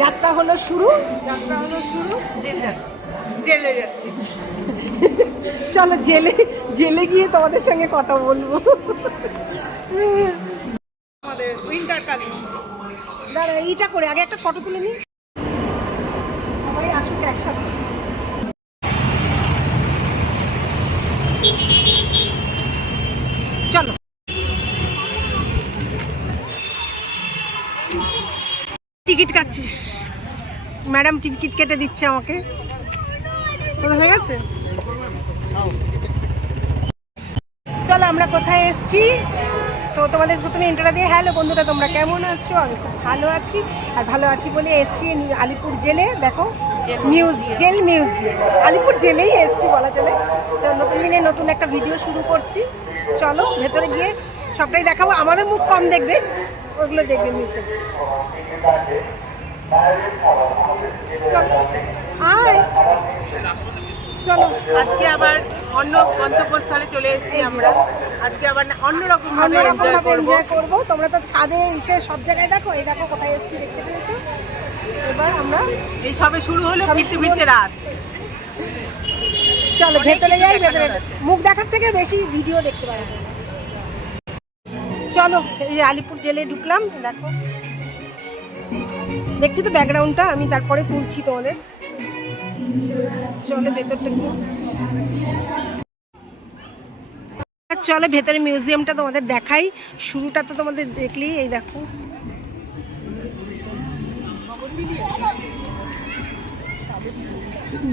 যাত্রা হলো শুরু? যাত্রা হলো শুরু। জেলে যাচ্ছি। জেলে যাচ্ছি। চলো জেলে জেলে গিয়ে তোমাদের সঙ্গে কথা বলব। আমাদের দাঁড়া এইটা করে আগে একটা ফটো তুলে নিই সবাই আসুক একসাথে চলো টিকিট কাটছিস ম্যাডাম টিকিট কেটে দিচ্ছে আমাকে। হয়ে গেছে? চলো আমরা কোথায় এসছি? তো তোমাদের প্রথমে ইন্টারটা দিয়ে হ্যালো বন্ধুরা তোমরা কেমন আছো? আমি খুব ভালো আছি। আর ভালো আছি বলে এসছি আলিপুর জেলে দেখো মিউজ জেল মিউজিয়াম আলিপুর জেলেই এসছি বলা চলে। তো নতুন দিনে নতুন একটা ভিডিও শুরু করছি। চলো ভেতরে গিয়ে সবটাই দেখাবো। আমাদের মুখ কম দেখবে ওগুলো দেখবে মিউজিয়াম চলো আজকে আবার অন্য গন্তব্যস্থলে চলে এসেছি আমরা। আজকে আবার অন্যরকম ভাবে এনজয় করব। তোমরা তো ছাদে এসে সব জায়গায় দেখো এই দেখো কোথায় এসেছি দেখতে পেয়েছ। এবার আমরা এই সবে শুরু হলো ফিরতে ফিরতে রাত। চলো ভেতরে যাই ভেতরে মুখ দেখার থেকে বেশি ভিডিও দেখতে পারো চলো এই আলিপুর জেলে ঢুকলাম দেখো। দেখছি তো ব্যাকগ্রাউন্ডটা, আমি তারপরে তুলছি তোমাদের। চলো ভেতরটা কি চলো ভেতরে মিউজিয়ামটা তোমাদের দেখাই। শুরুটা তো তোমাদের দেখলি এই দেখো।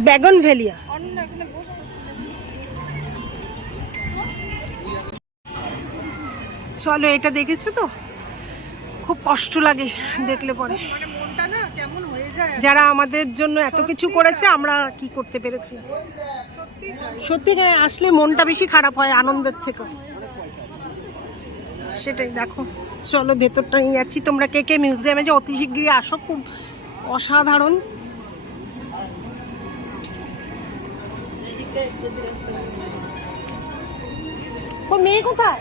Bougainvillea. চলো, এটা দেখেছ তো? খুব কষ্ট লাগে দেখলে পরে। মানে যারা আমাদের জন্য এত কিছু করেছে আমরা কি করতে পেরেছি? সত্যি আসলে মনটা বেশি খারাপ হয় আনন্দের থেকে সেটাই দেখো। চলো ভেতরটা নিয়ে যাচ্ছি তোমরা কে কে মিউজিয়ামে যে অতি শীঘ্রই আসো খুব অসাধারণ। ও মেয়ে কোথায়?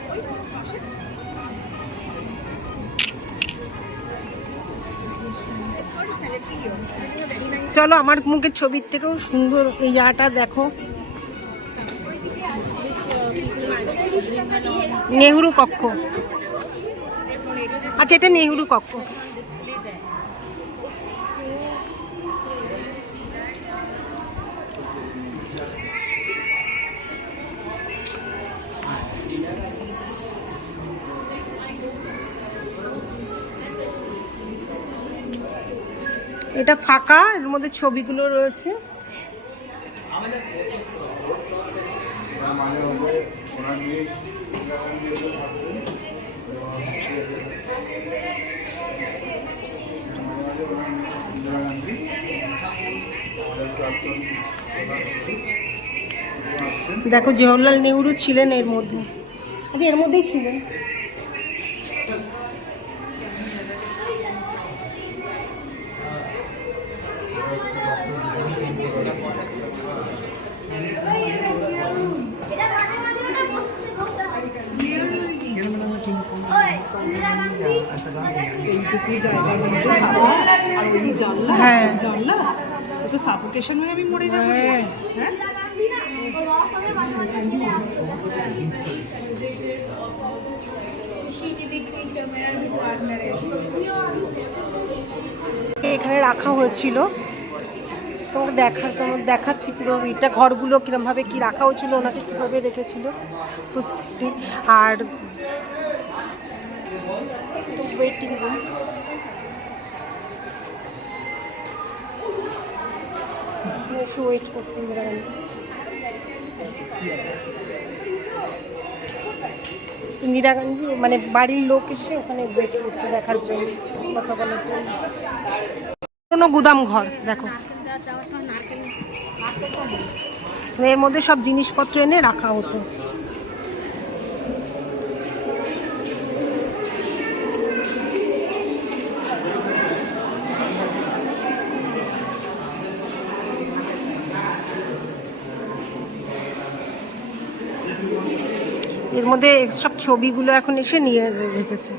চলো, আমার মুখের ছবির থেকেও সুন্দর এই জায়গাটা দেখো। নেহরু কক্ষ। আচ্ছা এটা নেহরু কক্ষ। এটা ফাঁকা, এর মধ্যে ছবিগুলো রয়েছে। দেখো, জওহরলাল নেহরু ছিলেন এর মধ্যে। আচ্ছা এর মধ্যেই ছিলেন। হ্যাঁ। জানলা তো সাফোকেশন হয়ে আমি মরে যাব। হ্যাঁ। হ্যাঁ? এখানে রাখা হয়েছিল। তোমাকে দেখা তোমার দেখাচ্ছি পুরো এটা ঘরগুলো কিরমভাবে কি রাখা হয়েছিল ওনাকে কীভাবে রেখেছিল প্রত্যেকটি আর ওয়েটিং রুম একটু ওয়েট করতে ইন্দিরা গান্ধী ইন্দিরা গান্ধী মানে বাড়ির লোক এসে ওখানে ওয়েট করতে দেখার জন্য কথা বলার জন্য। পুরোনো গুদাম ঘর দেখো। এর মধ্যে সব জিনিসপত্র এনে রাখা হতো। মধ্যে সব ছবিগুলো এখন এসে নিয়ে রেখেছে।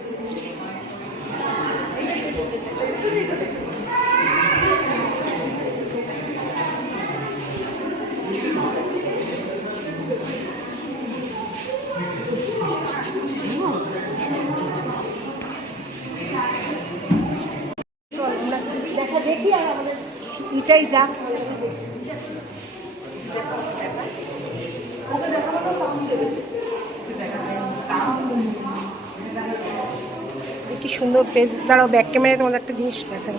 এটাই যা সুন্দর পেজ দাঁড়াও ব্যাক ক্যামেরায় তোমাদের একটা জিনিস দেখাই।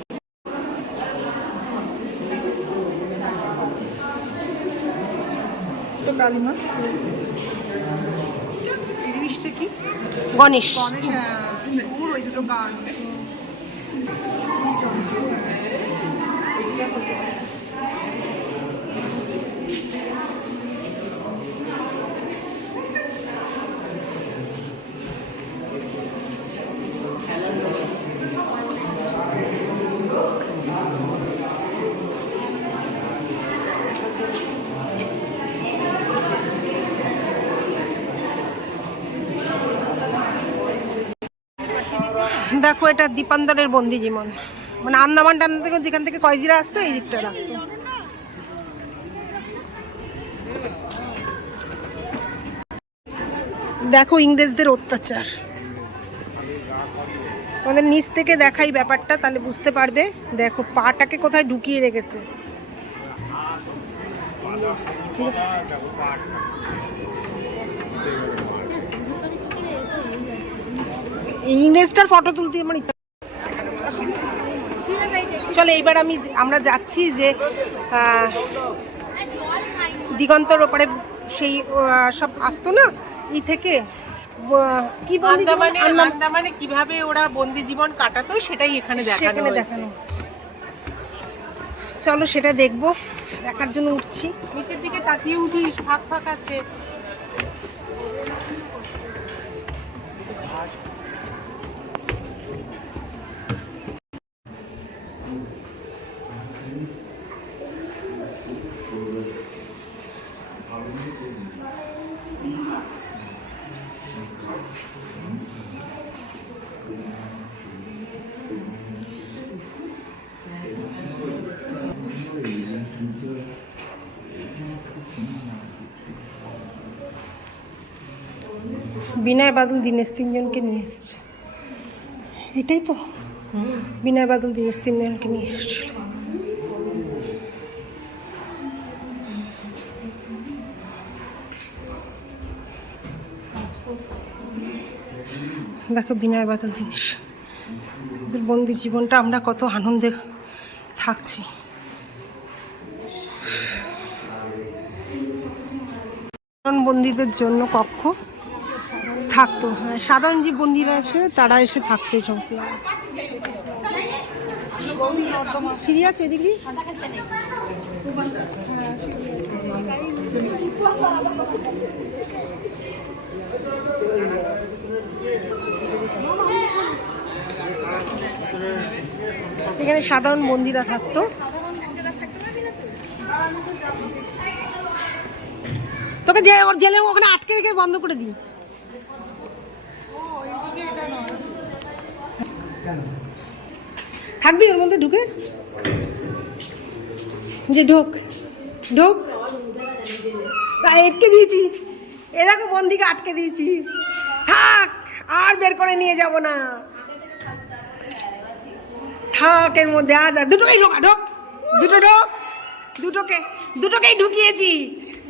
তো কালিমা? জিনিসটা কি? গণেশ। গণেশ এটা দীপান্তরের বন্দি জীবন। মানে আন্দামান টান্না থেকে যেখান থেকে কয়েদিরা আসতো, এই দিকটা রাখতো দেখো ইংরেজদের অত্যাচার। তোমাদের নিচ থেকে দেখাই ব্যাপারটা, তাহলে বুঝতে পারবে। দেখো, পাটাকে কোথায় ঢুকিয়ে রেখেছে। ইংরেজটার ফটো তুলতে আমার চলো এইবার আমি আমরা যাচ্ছি যে দিগন্তর ওপারে সেই সব আসতো না? ই থেকে কি? আন্দামানে আন্দামানে কীভাবে ওরা বন্দি জীবন কাটাতো সেটাই এখানে দেখানো হয়েছে। চলো সেটা দেখব। দেখার জন্য উঠছি। নিচের দিকে তাকিয়ে উঠিস ফাঁক ফাঁক আছে। বিনয় বাদল দীনেশ তিনজনকে নিয়ে এসছে। এটাই তো। বিনয় বাদল দীনেশ তিনজনকে নিয়ে এসছিল। দেখো বিনয় বাদল দীনেশ ওদের বন্দি জীবনটা আমরা কত আনন্দে থাকছি বন্দীদের জন্য কক্ষ থাকতো হ্যাঁ সাধারণ যে বন্দিরা এসে, তারা এসে থাকতো জায়গায়। সিঁড়ি দিয়ে? এখানে সাধারণ বন্দিরা থাকতো। তোকে যে ওর জেলে ওখানে আটকে রেখে বন্ধ করে দিই। থাকবি ওর মধ্যে ঢুকে? যে ঢোক ঢোক। আটকে দিয়েছি। এ দেখো বন্দিকে আটকে দিয়েছি। থাক, আর বের করে নিয়ে যাব না। থাক এর মধ্যে যা- দুটোকেই ঢোকা, ঢোক। দুটো ঢোক। দুটোকে দুটোকেই ঢুকিয়েছি।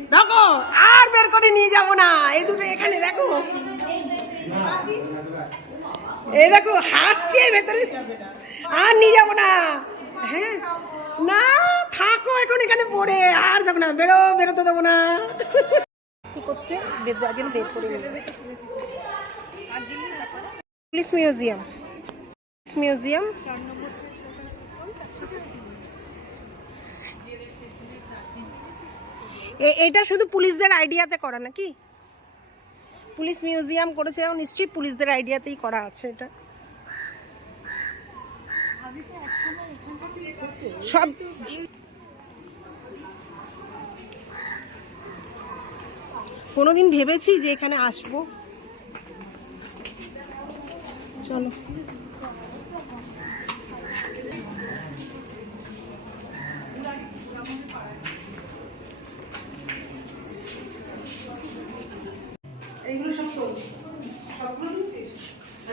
দেখো আর বের করে নিয়ে যাব না। এই দুটো এখানে দেখো। এই দেখো, হাসছে ভেতরে। আর নিয়ে যাব না। হ্যাঁ। না, থাকো, এখন এখানে পড়ে। আর যাব না। বেরো, বেরোতে দেবো না। কি করছে? বেদ একজন বের করে নিয়ে পুলিশ মিউজিয়াম। মিউজিয়াম এটা শুধু পুলিশদের আইডিয়াতে করা নাকি? পুলিশ মিউজিয়াম করেছে নিশ্চয়ই পুলিশদের আইডিয়াতেই করা আছে এটা। সব কোনোদিন ভেবেছি যে এখানে আসব। চলো।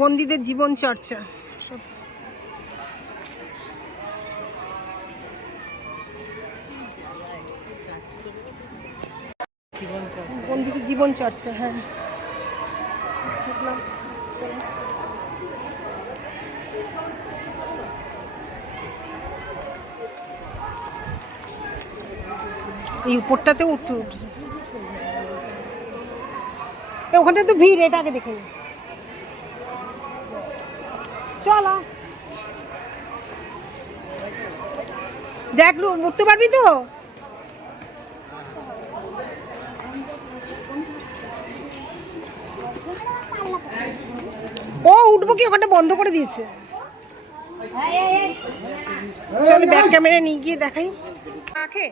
বন্দীদের জীবন চর্চা। বন্দীদের জীবন চর্চা হ্যাঁ। এই উপরটাতেও উঠতে উঠছে। ওখানটা তো ভিড়, এটা আগে দেখে নি। চলো। দেখ লু, উঠতে পারবি তো? ও উঠবো কি? ওখানটা বন্ধ করে দিয়েছে। চল ব্যাক ক্যামেরা নিয়ে গিয়ে দেখাই। আখে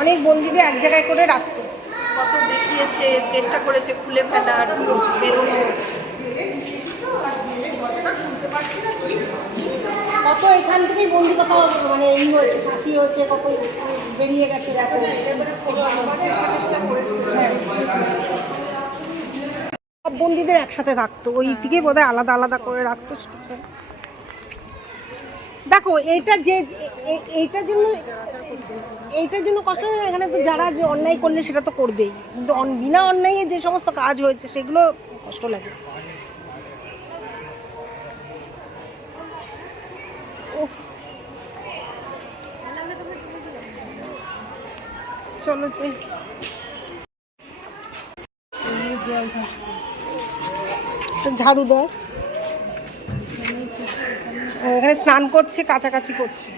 অনেক বন্ধুদের এক জায়গায় করে রাখতো কত দেখিয়েছে, চেষ্টা করেছে খুলে ফেলার, বেরোনো কত এখান থেকেই বন্দি কথা মানে এই হয়েছে, ফাঁসি হয়েছে, কত বেরিয়ে গেছে। সব বন্দিদের একসাথে থাকতো, ওই থেকে বোধহয় আলাদা আলাদা করে রাখতো দেখো, এইটা যে এইটার জন্য এইটার জন্য কষ্ট হয় এখানে তো যারা যে অন্যায় করলে সেটা তো করবেই। কিন্তু বিনা অন্যায়ে যে সমস্ত কাজ হয়েছে, সেগুলো কষ্ট লাগে। চলো ঝাড়ু দেয় এখানে স্নান করছে, কাছাকাছি করছে।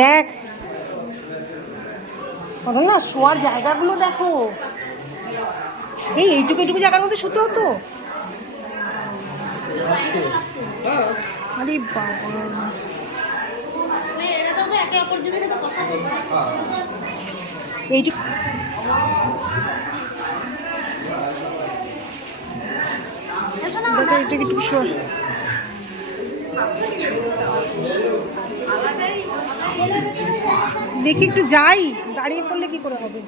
দেখ। না, শোয়ার জায়গাগুলো দেখো। এই এইটুকু এইটুকু জায়গার মধ্যে শুতে হতো? আরে বাবা। এইটুকু একটু দেখি একটু যাই দাঁড়িয়ে পড়লে কি করে হবে?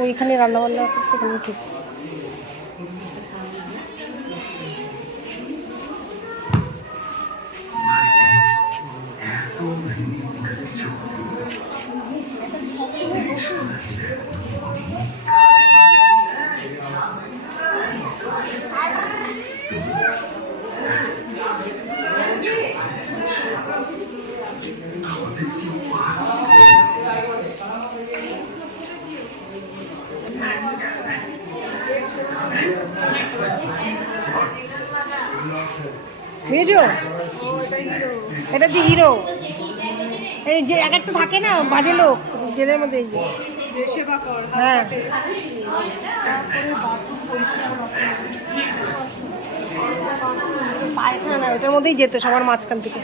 ওইখানে রান্না বান্না করতে এখানে খেতে এই যে এক একটা থাকে না, বাজে লোক, জেলের মধ্যে। হ্যাঁ পায়খানা না ওটার মধ্যেই যেত সবার মাঝখান থেকে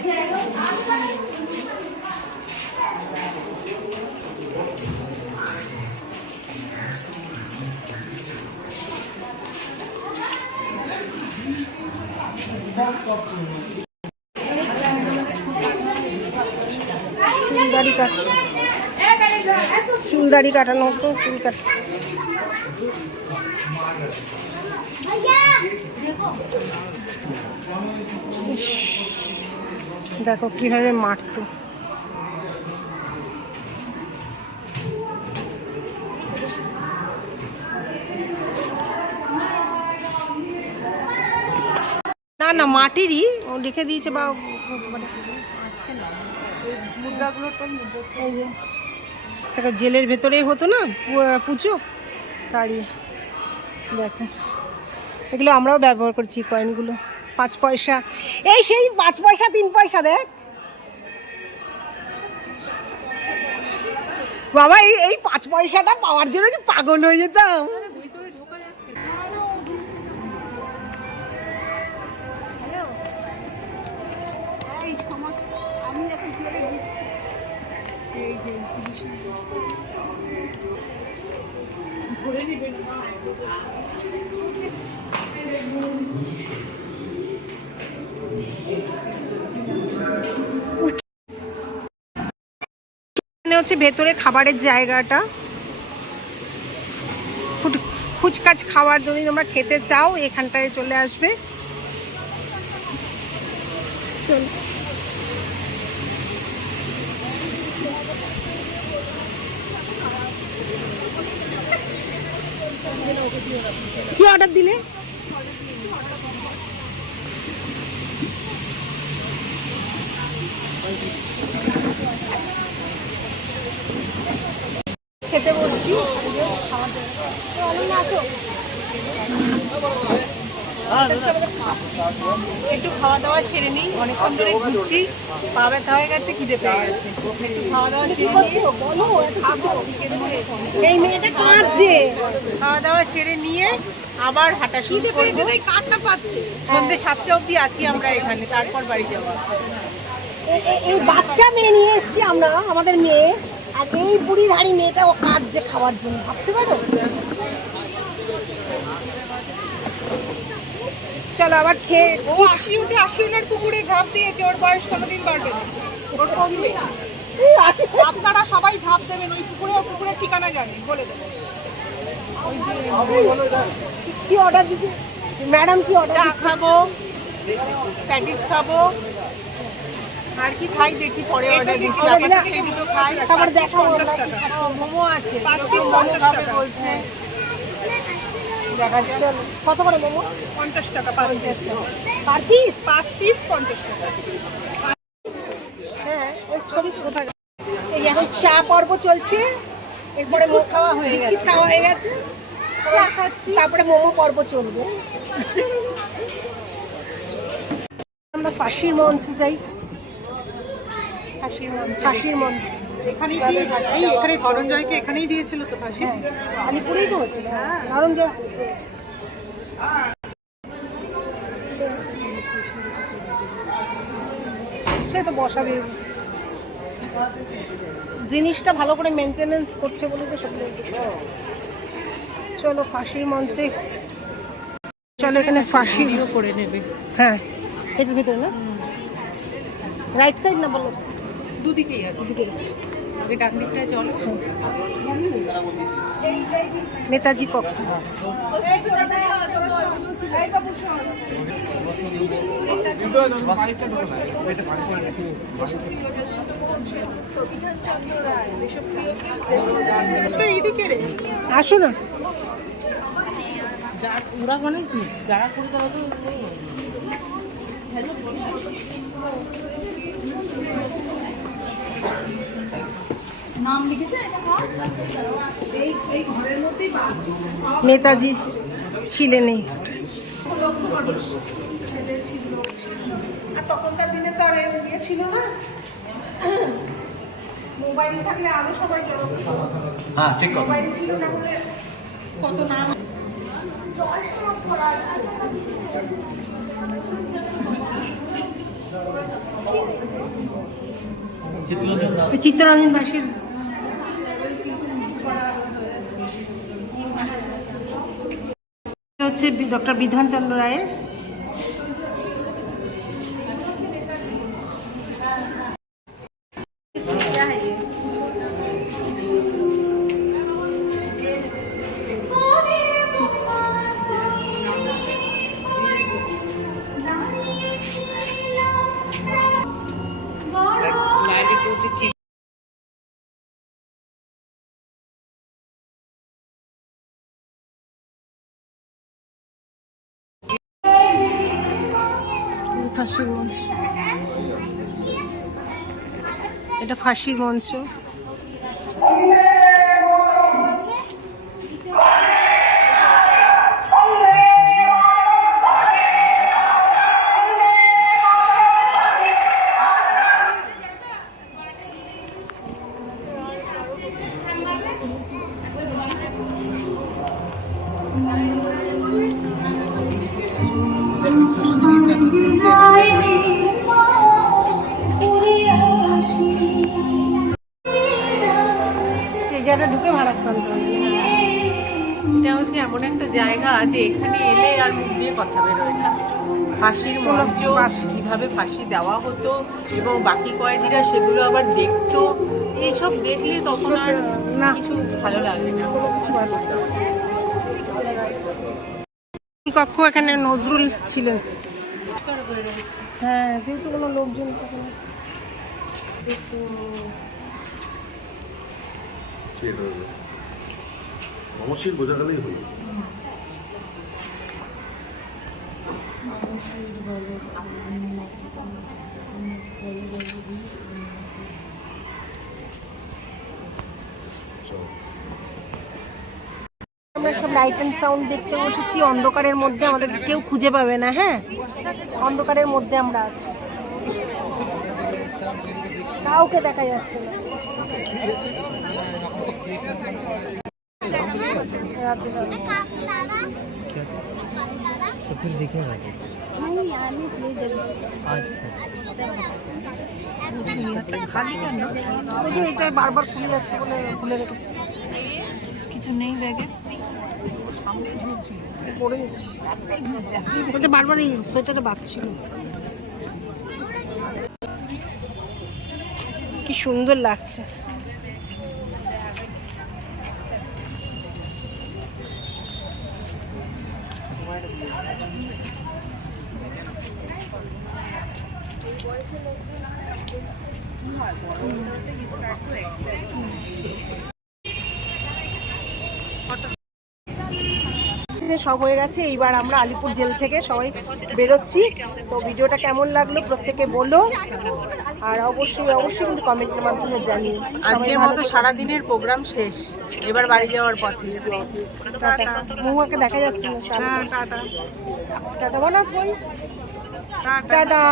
চুল দাড়ি কাট চুল কাটানো হতো, চুল কাট দেখো কীভাবে মারত। না না, মাটিরই। রেখে দিয়েছে বা দেখো, জেলের ভেতরেই হতো না পুজো? তারই দেখো। এগুলো আমরাও ব্যবহার করছি কয়েনগুলো পাঁচ পয়সা। এই সেই পাঁচ পয়সা, তিন পয়সা, দেখ। বাবা, এই এই পাঁচ পয়সাটা পাওয়ার জন্য কি পাগল হয়ে যেতাম? এখানে হচ্ছে ভেতরে খাবারের জায়গাটা। ফুচকাচ খাওয়ার যদি তোমরা খেতে চাও এখানটায় চলে আসবে। চল। কি অর্ডার দিলে খেতে বসছি একটু খাওয়া দাওয়া সেরে নিই অনেকক্ষণ ধরে ঘুরছি পা ব্যথা হয়ে গেছে খিদে পেয়ে গেছে। একটু খাওয়া দাওয়া সেরে নিয়ে খাওয়া দাওয়া সেরে নিয়ে আবার হাঁটা শুরু করব। পাচ্ছে। সন্ধ্যে সাতটা অবধি আছি আমরা এখানে তারপর বাড়ি এই বাচ্চা মেয়ে নিয়ে এসেছি আমরা আমাদের মেয়ে। আর এই বুড়িধারী মেয়েটা ও কাঁদছে খাওয়ার জন্য ভাবতে পারো? চলো আবার খেয়ে ও আশি উঠে আশি উনার পুকুরে ঝাঁপ দিয়েছে ওর বয়স কোনোদিন বাড়বে না। ওর কমবে। আপনারা সবাই ঝাঁপ দেবেন ওই পুকুরে ওর পুকুরের ঠিকানা জানেন বলে দেবেন। কি অর্ডার দিচ্ছে ম্যাডাম কি অর্ডার চা খাব প্যাটিস খাব। আর কি খাই দেখি পরে অর্ডার দিচ্ছি। আপাতত এই দুটো খাই। তারপরে পঞ্চাশ টাকা। কি মোমো আছে। মোমো খাবে। বলছে। দেখা যাক চলো কত করে মোমো? পঞ্চাশ টাকা পিস পার পিস পাঁচ পিস পঞ্চাশ টাকা। হ্যাঁ ওই ছবি কোথায় এই এখন চা পর্ব চলছে। এরপরে বিস্কুট খাওয়া হয়ে বিস্কিট গেছে। খাওয়া হয়ে গেছে। চা খাচ্ছি। তারপরে মোমো পর্ব চলবে। আমরা ফাঁসির মঞ্চে যাই। ফাঁসির মঞ্চ ফাঁসির মঞ্চে। এখানে কি এই এখানে ধনঞ্জয়কে এখানেই দিয়েছিল তো ফাঁসি? আলিপুরেই তো হয়েছিল হ্যাঁ দারুণ যে সে তো বসাবে। জিনিসটা ভালো করে মেনটেনেন্স করছে বলে তো সব চলো ফাঁসির মঞ্চে। চলো এখানে ফাঁসি করে নেবে। হ্যাঁ। এটার ভিতরে না? রাইট সাইড না বলো? দুদিকেই আছে। এদিকে আছে। আগে ডান দিকটা চলো। নেতাজি কক্ষ। আসো না। যা ওরা মানে যারা করে তারা তো নেতাজি ছিলেন এই। আর তখনকার দিনে তো আর ইয়ে ছিল না। মোবাইল থাকলে আরও সবাই জড়ো হতো। হ্যাঁ ঠিক কথা। মোবাইল ছিল না বলে কত নাম। এই চিত্তরঞ্জন দাসের হচ্ছে ডক্টর বিধানচন্দ্র রায়ের ফাঁসির মঞ্চ। এটা ফাঁসির এটা হচ্ছে এমন একটা জায়গা যে এখানে এলে আর মুখ দিয়ে কথা বেরোয় না। ফাঁসির মঞ্চ কীভাবে ফাঁসি দেওয়া হতো এবং বাকি কয়েদিরা সেগুলো আবার দেখতো। এইসব দেখলে তখন আর না। কিছু ভালো লাগে না। কোনো কিছু ভালো কক্ষ এখানে নজরুল ছিলেন। হ্যাঁ যেহেতু কোনো লোকজন থাকে অবশ্যই বোঝা গেলেই চলো আমরা সব লাইট অ্যান্ড সাউন্ড দেখতে বসেছি, অন্ধকারের মধ্যে আমাদের কেউ খুঁজে পাবে না হ্যাঁ? অন্ধকারের মধ্যে আমরা আছি। কাউকে দেখা যাচ্ছে না। রাতে বেলা। ওই যে এটা বারবার খুলে যাচ্ছে বলে খুলে রেখেছি। কিছু নেই ব্যাগে। পরে নিচ্ছি ওটা বারবার এই সোয়েটারটা বাঁধছিল। কি সুন্দর লাগছে। সব হয়ে গেছে এইবার আমরা আলিপুর জেল থেকে সবাই বেরোচ্ছি। তো ভিডিওটা কেমন লাগল প্রত্যেকে বলো। আর অবশ্যই অবশ্যই কিন্তু কমেন্টের মাধ্যমে জানি আজকের মতো সারাদিনের প্রোগ্রাম শেষ। এবার বাড়ি যাওয়ার পথে। মহুয়াকে দেখা যাচ্ছে না হ্যাঁ, টাটা। টাটা বলো। টাটা।